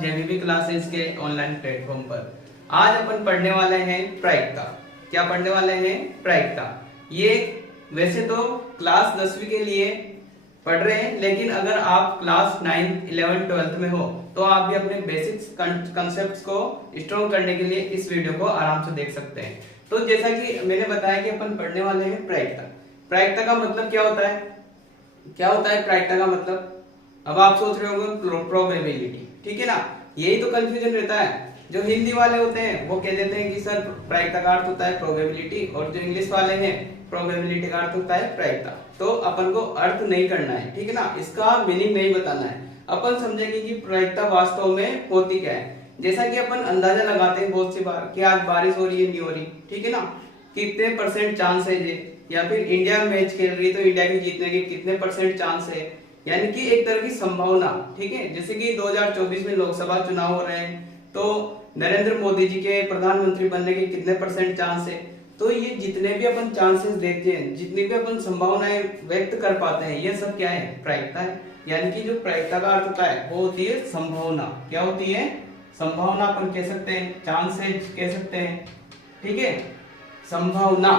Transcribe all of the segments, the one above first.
जेबीबी classes के online platform पर। आज अपन पढ़ने वाले हैं प्रायिकता। क्या पढ़ने वाले हैं? प्रायिकता। ये वैसे तो क्लास 10वीं के लिए पढ़ रहे हैं, लेकिन अगर आप क्लास 9th, 11th, 12th में हो तो आप भी अपने बेसिक्स कंसेप्ट को स्ट्रॉन्ग करने के लिए इस वीडियो को आराम से देख सकते हैं। तो जैसा कि मैंने बताया कि अपन पढ़ने वाले हैं प्रायिकता। प्रायिकता का मतलब क्या होता है? क्या होता है प्रायिकता का मतलब? अब आप सोच रहे होंगे प्रोबेबिलिटी, ठीक है ना। यही तो कंफ्यूजन रहता है। जो हिंदी वाले होते हैं वो कह देते हैं कि सर प्रायिकता का अर्थ होता है प्रोबेबिलिटी, और जो इंग्लिश वाले हैं प्रोबेबिलिटी का अर्थ होता है प्रायिकता। तो अपन को अर्थ नहीं करना है, ठीक है ना, इसका मीनिंग नहीं बताना है। अपन समझेंगे कि प्रायिकता वास्तव में होती क्या है। जैसा कि अपन अंदाजा लगाते हैं बहुत सी बार कि आज बारिश हो रही है, नहीं हो रही, ठीक है ना, कितने परसेंट चांस है ये, या फिर इंडिया मैच खेल रही है तो इंडिया के जीतने के कितने परसेंट चांस है, यानी कि एक तरह की संभावना, ठीक है। जैसे कि 2024 में लोकसभा चुनाव हो रहे हैं तो नरेंद्र मोदी जी के प्रधानमंत्री बनने के कितने परसेंट चांस है। तो ये जितने भी अपन चांसेस देखते हैं, जितनी भी अपन संभावनाएं व्यक्त कर पाते हैं, ये सब क्या है? प्रायिकता है। यानी कि जो प्रायिकता का अर्थ होता है वो होती है संभावना। क्या होती है? संभावना अपन कह सकते हैं, चांसेस कह सकते हैं, ठीक है, संभावना,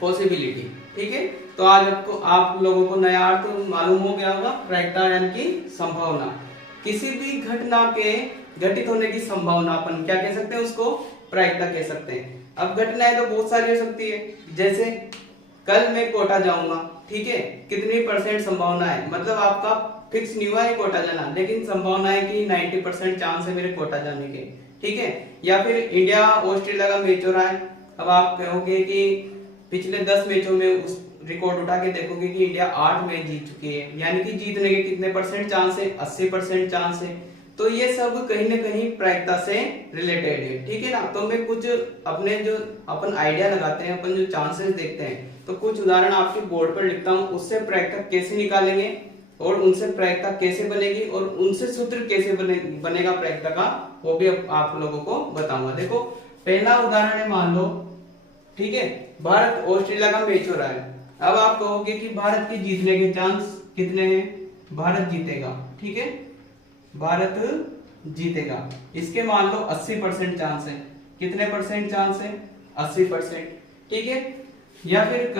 पॉसिबिलिटी, ठीक है। तो आज आपको आप लोगों को नया अर्थ मालूम हो गया होगा। प्रायिकता यानी कि संभावना, किसी भी घटना के घटित होने की संभावना अपन क्या कह सकते हैं? उसको प्रायिकता कह सकते हैं। अब घटनाएं तो बहुत सारी हो सकती है, जैसे कल मैं कोटा जाऊंगा, ठीक है, कितनी परसेंट संभावना है, मतलब आपका फिक्स नहीं हुआ है कोटा जाना, लेकिन संभावना है कि 90% चांस है मेरे कोटा जाने के, ठीक है। या फिर इंडिया ऑस्ट्रेलिया का मैच हो रहा है, अब आप कहोगे कि पिछले 10 मैचों में उस रिकॉर्ड उठा के देखोगे कि इंडिया 8 मैच जीत चुकी है, यानी कि जीतने के कितने परसेंट चांस है? 80% चांस है। तो ये सब कहीं ना कहीं प्रायिकता से रिलेटेड है, ठीक है ना। तो मैं कुछ अपने जो अपन आइडिया लगाते हैं, अपन जो चांसेस देखते हैं, तो कुछ उदाहरण आपके बोर्ड पर लिखता हूँ। उससे प्रायिकता कैसे निकालेंगे और उनसे प्रायिकता कैसे बनेगी और उनसे सूत्र कैसे बनेगा प्रायिकता का, वो भी आप लोगों को बताऊंगा। देखो पहला उदाहरण है, मान लो, ठीक है, भारत ऑस्ट्रेलिया का मैच हो रहा है। अब आप कहोगे कि भारत के जीतने के चांस कितने हैं? भारत जीतेगा, ठीक है, भारत जीतेगा, इसके मान लो 80% चांस है। कितने परसेंट चांस है? 80%, ठीक है। या फिर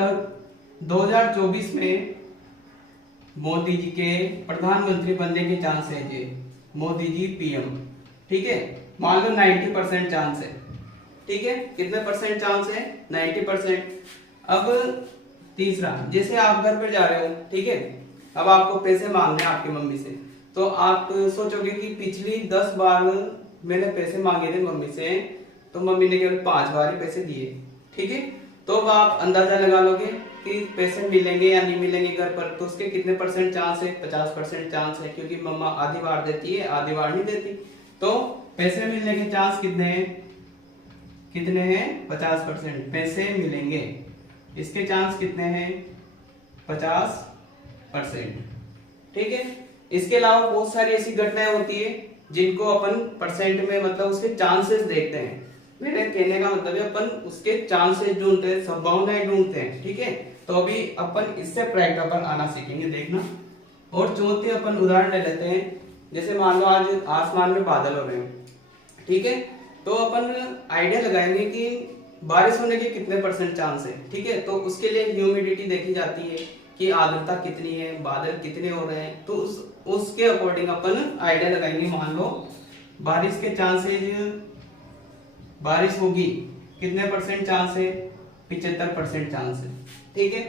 2024 में मोदी जी के प्रधानमंत्री बनने के चांस है, जी मोदी जी पीएम, ठीक है, मान लो 90% चांस है, ठीक है। कितने परसेंट चांस है? 90%। अब तीसरा, जैसे आप घर पर जा रहे हो, ठीक है, अब आपको पैसे मांगने हैं आपकी मम्मी से, तो आप सोचोगे कि पिछली 10 बार मैंने पैसे मांगे थे मम्मी से, तो मम्मी ने केवल 5 बार ही पैसे दिए, ठीक है। तो अब आप अंदाजा लगा लोगे कि पैसे मिलेंगे या नहीं मिलेंगे घर पर, तो उसके कितने परसेंट चांस है? 50% चांस है, क्योंकि मम्मा आधी बार देती है, आधी बार नहीं देती। तो पैसे मिलने के चांस कितने हैं? कितने हैं? 50% पैसे मिलेंगे, इसके चांस कितने हैं? 50%, ठीक है। इसके अलावा बहुत सारी ऐसी घटनाएं होती है जिनको अपन परसेंट में, मतलब उसके चांसेस देखते हैं। मेरे कहने का मतलब है अपन उसके चांसेस ढूंढते हैं, संभावनाएं ढूंढते हैं, ठीक है। तो अभी अपन इससे प्रायिकता पर आना सीखेंगे, देखना। और चौथे अपन उदाहरण ले लेते हैं, जैसे मान लो आज आसमान में बादल हो रहे हैं, ठीक है, तो अपन आइडिया लगाएंगे कि बारिश होने के कितने परसेंट चांस है, ठीक है। तो उसके लिए ह्यूमिडिटी देखी जाती है कि आर्द्रता कितनी है, बादल कितने हो रहे हैं, तो उसके अकॉर्डिंग अपन आइडिया लगाएंगे। मान लो बारिश के चांसेस, बारिश होगी, कितने परसेंट चांस है? 75% चांस है, ठीक है।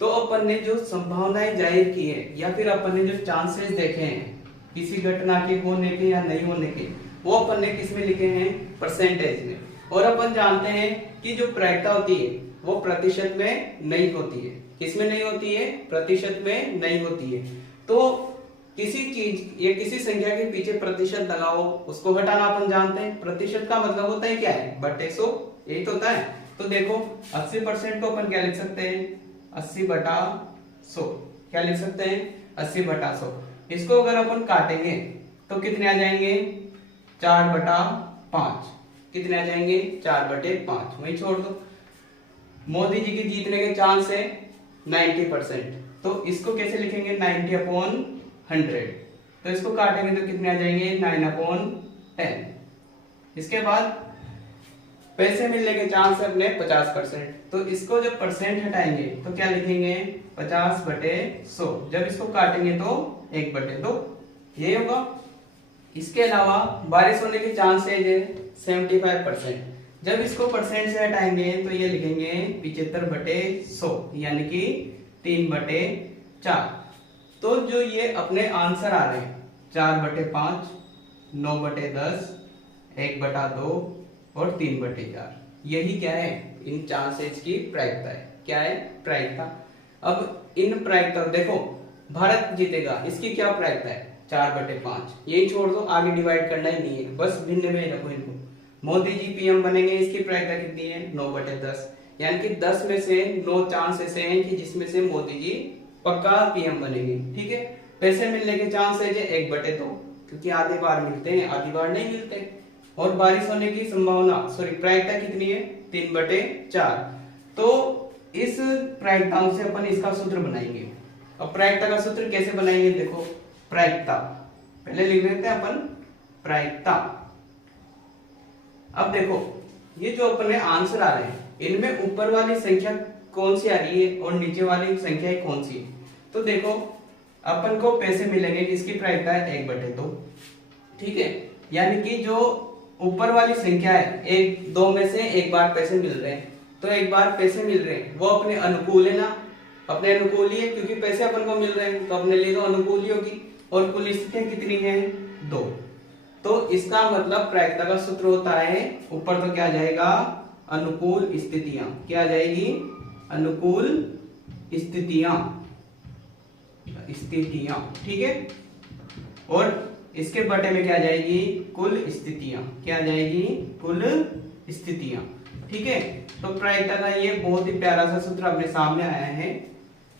तो अपन ने जो संभावनाएं जाहिर की है, या फिर अपन ने जो चांसेस देखे हैं किसी घटना के होने के या नहीं होने के, वो अपन ने किस में लिखे हैं? परसेंटेज में। और अपन जानते हैं कि जो प्रायिकता होती है वो प्रतिशत में नहीं होती है। किसमें नहीं होती है? प्रतिशत में नहीं होती है। तो किसी चीज या किसी संख्या के पीछे प्रतिशत लगाओ, उसको घटाना अपन जानते हैं। प्रतिशत का मतलब होता है क्या है? बटे 100, यही तो होता है। तो देखो 80% को अपन क्या लिख सकते हैं? 80/100। क्या लिख सकते हैं? 80/100। इसको अगर अपन काटेंगे तो कितने आ जाएंगे? 4/5। कितने आ जाएंगे? 4/5। वही छोड़ दो। मोदी जी के जीतने के चांस है 90%, तो इसको कैसे लिखेंगे? 90/100। तो इसको काटेंगे तो कितने आ जाएंगे 9/10। इसके बाद पैसे मिलने के चांस है अपने 50%, तो इसको जब परसेंट हटाएंगे तो क्या लिखेंगे 50/100। जब इसको काटेंगे तो 1/2 ये होगा। इसके अलावा बारिश होने के चांसेज है 75%, जब इसको परसेंट से हटाएंगे तो ये लिखेंगे 75/100 यानी कि 3/4। तो जो ये अपने आंसर आ रहे हैं 4/5, 9/10, 1/2 और 3/4, यही क्या है इन चांसेस की प्रायिकता है। क्या है प्रायिकता। अब इन प्रायिकता देखो, भारत जीतेगा इसकी क्या प्रायिकता है 4/5, यही छोड़ दो, आगे डिवाइड करना ही नहीं है, बस भिन्न में रखो इनको। मोदी जी पीएम बनेंगे इसकी प्रायिकता कितनी है 9/10, यानी कि 10 में से 9 चांस ऐसे हैं कि जिसमें से मोदी जी पक्का पीएम बनेंगे। ठीक है, पैसे मिलने के चांस है 1/2, क्योंकि आधी बार मिलते हैं आधी बार नहीं मिलते। और बारिश होने की संभावना प्रायिकता कितनी है 3/4। तो इस प्रायिकताओं से अपन इसका सूत्र बनाएंगे। अब प्रायिकता का सूत्र कैसे बनाएंगे, देखो प्रायिकता पहले लिख लेते हैं अपन प्रायिकता। अब देखो ये जो अपने आंसर आ रहे हैं इनमें ऊपर वाली संख्या कौन सी आ रही है और नीचे वाली संख्या कौन सी है। तो देखो अपन को पैसे मिलेंगे, इसकी प्रायिकता है 1/2। ठीक है, यानी कि जो ऊपर वाली संख्या है 1-2 में से एक बार पैसे मिल रहे हैं, तो एक बार पैसे मिल रहे हैं वो अपने अनुकूल है ना, अपने अनुकूल ही है, क्योंकि पैसे अपन को मिल रहे हैं तो अपने लिए तो अनुकूल ही होगी। और कुल स्थितियां कितनी है 2। तो इसका मतलब प्रायिकता का सूत्र होता है, ऊपर तो क्या आ जाएगा अनुकूल स्थितियां, क्या आ जाएगी अनुकूल स्थितियां, स्थितियां। ठीक है, और इसके बटे में क्या आ जाएगी कुल स्थितियां, क्या आ जाएगी कुल स्थितियां। ठीक है, तो प्रायिकता का ये बहुत ही प्यारा सा सूत्र अपने सामने आया है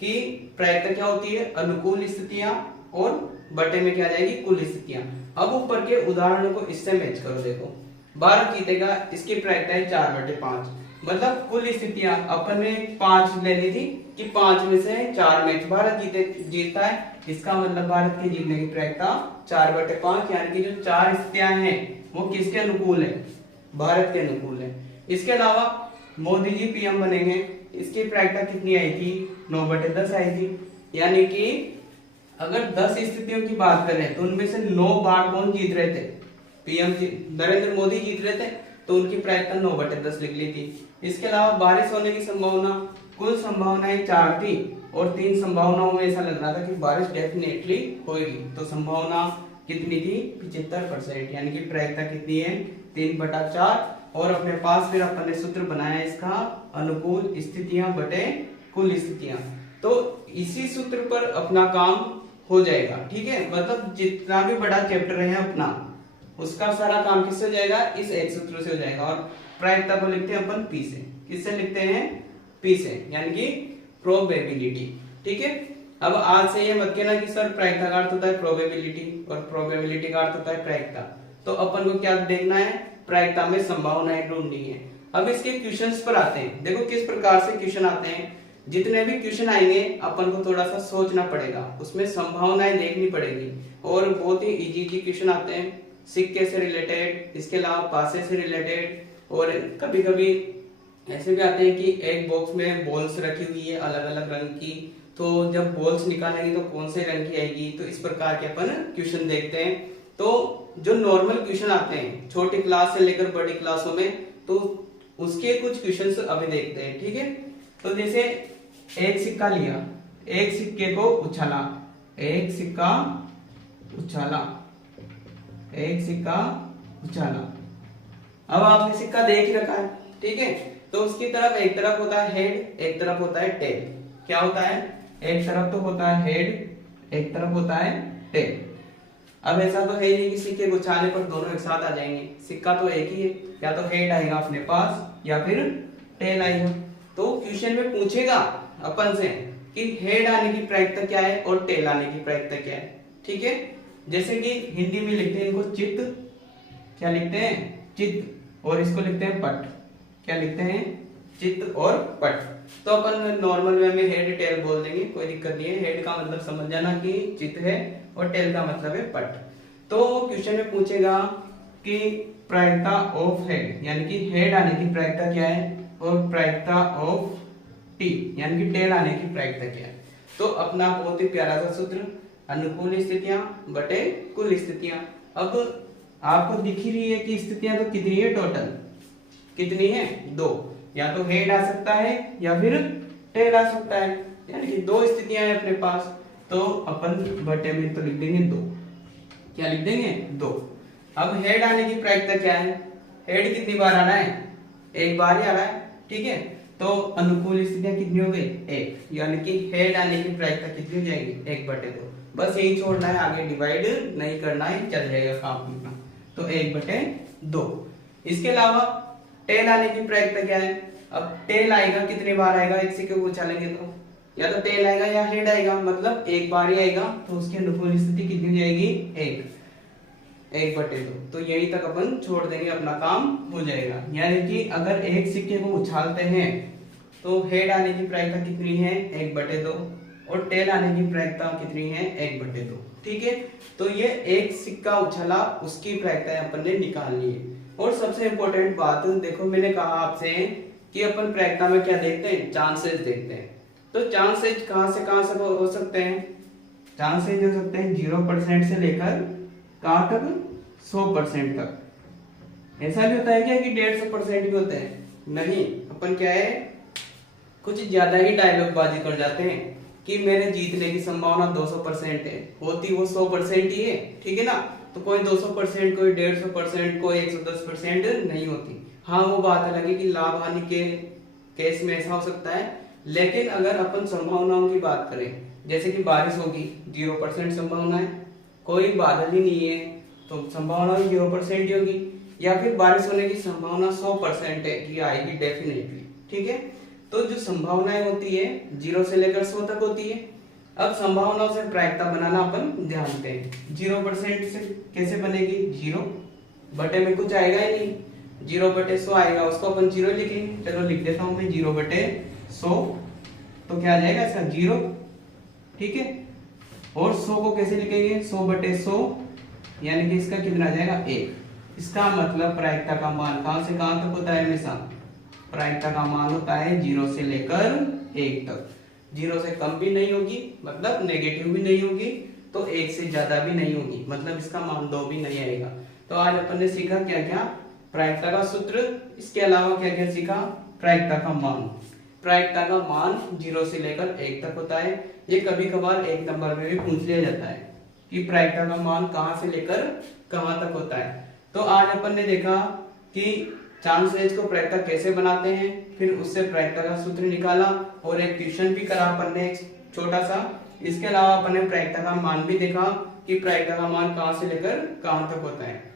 कि प्रायिकता क्या होती है अनुकूल स्थितियां और बटे में क्या आ जाएगी कुल स्थितियां। अब ऊपर के उदाहरणों को इससे मैच करो। देखो भारत जीतेगा इसकी प्रायिकता है 4/5, मतलब कुल स्थितियां अपन ने 5 ले ली थी कि 5 में से 4 मैच भारत जीतता है, इसका मतलब भारत के जीतने की प्रायिकता 4/5, यानी कि जो 4 स्थितियां हैं वो किसके अनुकूल है भारत के अनुकूल है। इसके अलावा मोदी जी पीएम बनेंगे, इसकी प्रायिकता कितनी आई थी 9/10 आई थी, यानी कि अगर 10 स्थितियों की बात करें तो उनमें से 9 बार कौन जीत रहे थे पीएम नरेंद्र मोदी जीत रहे थे, तो उनकी प्रायिकता 9/10 लिख ली थी। इसके अलावा बारिश होने की संभावना, कुल संभावनाएं 4 थी और 3 संभावनाओं में ऐसा लग रहा था कि बारिश डेफिनेटली होगी, तो संभावना कितनी थी 75%, यानी कि प्रायिकता कितनी है 3/4। और अपने पास फिर अपन ने सूत्र बनाया इसका अनुकूल स्थितियां बटे कुल स्थितियां, तो इसी सूत्र पर अपना काम हो जाएगा। ठीक है, मतलब जितना भी बड़ा चैप्टर है अपना उसका सारा काम किससे हो जाएगा इस एक सूत्र से हो जाएगा। और प्रायिकता को लिखते हैं अपन पी से, किससे लिखते हैं पी से, यानी कि प्रोबेबिलिटी। ठीक है, अब आज से ये मत कहना कि सर प्रायिकता का अर्थ होता है प्रोबेबिलिटी और प्रोबेबिलिटी का अर्थ होता है प्रायिकता। तो अपन को क्या देखना है प्रायिकता में संभावनाएं ढूंढनी है। अब इसके क्वेश्चंस पर आते हैं, देखो किस प्रकार से क्वेश्चन आते हैं। जितने भी क्वेश्चन आएंगे अपन को थोड़ा सा सोचना पड़ेगा, उसमें संभावनाएं देखनी पड़ेगी, और बहुत ही इजी क्वेश्चन आते हैं सिक्के से रिलेटेड, इसके अलावा पासे से रिलेटेड, और कभी कभी ऐसे भी आते हैं कि एक बॉक्स में बॉल्स रखी हुई है अलग अलग रंग की, तो जब बॉल्स निकालेंगे तो कौन से रंग की आएगी, तो इस प्रकार के अपन क्वेश्चन देखते हैं। तो जो नॉर्मल क्वेश्चन आते हैं छोटी क्लास से लेकर बड़ी क्लासों में, तो उसके कुछ क्वेश्चंस अभी देखते हैं। ठीक है, तो जैसे एक सिक्का लिया, एक सिक्के को उछाला, एक सिक्का उछाला, एक सिक्का उछाला। अब आपने सिक्का देख ही रखा है, ठीक है, तो उसकी तरफ एक तरफ होता है हेड, एक तरफ होता है टेल। क्या होता है, एक तरफ तो होता है हेड, एक तरफ होता है टेल। अब ऐसा तो है ही नहीं कि सिक्के को उछालने पर दोनों एक साथ आ जाएंगे, सिक्का तो एक ही है, या तो हेड आएगा अपने पास या फिर टेल आएगा। तो क्वेश्चन में पूछेगा अपन से कि हेड आने की प्रायिकता क्या है और टेल आने की प्रायिकता क्या है। ठीक है, जैसे कि हिंदी में लिखते हैं इनको चित्त, क्या लिखते हैं चित्त, और इसको लिखते हैं पट, क्या लिखते हैं चित्त और पट। तो अपन नॉर्मल वे में हेड टेल बोल देंगे, कोई दिक्कत नहीं है। हेड का मतलब समझ जाना कि चित्त है, और टेल का मतलब है पट। तो क्वेश्चन में पूछेगा कि प्रायिकता ऑफ हेड, यानी कि हेड आने की प्रायिकता क्या है, और प्रायिकता ऑफ टी यानी कि टेल आने की प्रायिकता क्या है। तो अपना बहुत ही प्यारा सा सूत्र, अनुकूल स्थितियां बटे कुल स्थितियां। अब आपको दिख ही रही है कि स्थितियां तो कितनी है, टोटल कितनी है, 2। या तो हेड आ सकता है या फिर टेल आ सकता है, यानी कि 2 स्थितियां हैं अपने पास। तो अपन बटे में तो लिख देंगे 2। क्या लिख देंगे, 2। अब हेड आने की प्रायिकता क्या है, हेड कितनी बार आना है, एक बार ही आ रहा है, ठीक है। तो अनुकूल स्थितियां कितनी हो गई, 1, यानी कि हेड आने की प्रायिकता कितनी हो जाएगी, 1/2। बस यही छोड़ना है, आगे डिवाइड नहीं करना है, चल जाएगा काम अपना। तो 1/2। इसके अलावा टेल आने की प्रायिकता क्या है, अब टेल आएगा कितने बार आएगा, एक से क्यों उछालेंगे तो या तो टेल आएगा या हेड आएगा, मतलब एक बार ही आएगा। तो उसकी अनुकूल स्थिति कितनी हो जाएगी, 1/2। तो यही तक अपन छोड़ देंगे, अपना काम हो जाएगा। यानी कि अगर एक सिक्के को उछालते हैं तो हेड आने की प्रायिकता कितनी है, 1/2, और टेल आने की प्रायिकता कितनी है, 1/2, ठीक है। तो ये एक सिक्का उछला, उसकी प्रायिकता अपन ने निकालनी है। और सबसे इंपॉर्टेंट बात देखो, मैंने कहा आपसे कि अपन प्रायिकता में क्या देखते हैं, चांसेस देखते हैं। तो चांसेस कहां से हो सकते हैं, चांसेस हो सकते हैं 0% से लेकर कहां तक, 100% तक। ऐसा भी होता है क्या कि 150% भी होते हैं, नहीं। अपन क्या है, कुछ ज्यादा ही डायलॉग बाजी कर जाते हैं कि मेरे जीतने की संभावना 200% है, होती वो 100% ही है, ठीक है ना। तो कोई 200%, कोई 150%, कोई 110% नहीं होती। हाँ, वो बात अलग है कि लाभ हानि के केस में ऐसा हो सकता है। लेकिन अगर अपन संभावनाओं की बात करें, जैसे कि बारिश होगी, 0% संभावना है, कोई बादल ही नहीं है, तो संभावना 0% ही होगी। या फिर बारिश होने की संभावना 100% है कि आएगी डेफिनेटली, ठीक है। तो जो संभावनाएं होती है 0 से लेकर 100 तक होती है। अब संभावनाओं से प्रायिकता बनाना अपन ध्यान दें। 0% से कैसे बनेगी, 0 बटे में कुछ आएगा ही नहीं, 0/100 आएगा, उसको अपन 0 लिखेंगे। चलो लिख देता हूं मैं 0/100, तो क्या आ जाएगा इसका 0, ठीक है। और 100 को कैसे लिखेंगे, 100/100, यानी कि इसका कितना आ जाएगा, 1। इसका मतलब प्रायिकता का मान कहां से कहां तक होता है, हमेशा प्रायिकता का मान होता है 0 से लेकर 1 तक। 0 से कम भी नहीं होगी, मतलब नेगेटिव भी नहीं होगी, तो 1 से ज्यादा भी नहीं होगी, मतलब इसका मान 2 भी नहीं आएगा। तो आज अपन ने सीखा क्या क्या, प्रायिकता का सूत्र, इसके अलावा क्या क्या सीखा, प्रायिकता का मान। प्रायिकता का मान 0 से लेकर 1 तक होता है। ये कभी कभार 1 नंबर में भी पूछ लिया जाता है कि प्रायिकता का मान कहां से लेकर कहां तक होता है। तो आज अपन ने देखा कि चांसेस को प्रायिकता कैसे बनाते हैं, फिर उससे प्रायिकता का सूत्र निकाला, और एक क्वेश्चन भी करा अपन ने छोटा सा। इसके अलावा अपन ने प्रायिकता का मान भी देखा कि प्रायिकता का मान कहां से लेकर कहां तक होता है।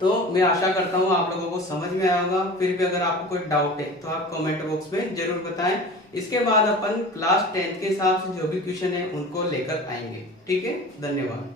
तो मैं आशा करता हूँ आप लोगों को समझ में आया होगा। फिर भी अगर आपको कोई डाउट है तो आप कमेंट बॉक्स में जरूर बताएं। इसके बाद अपन क्लास 10th के हिसाब से जो भी क्वेश्चन है उनको लेकर आएंगे, ठीक है। धन्यवाद।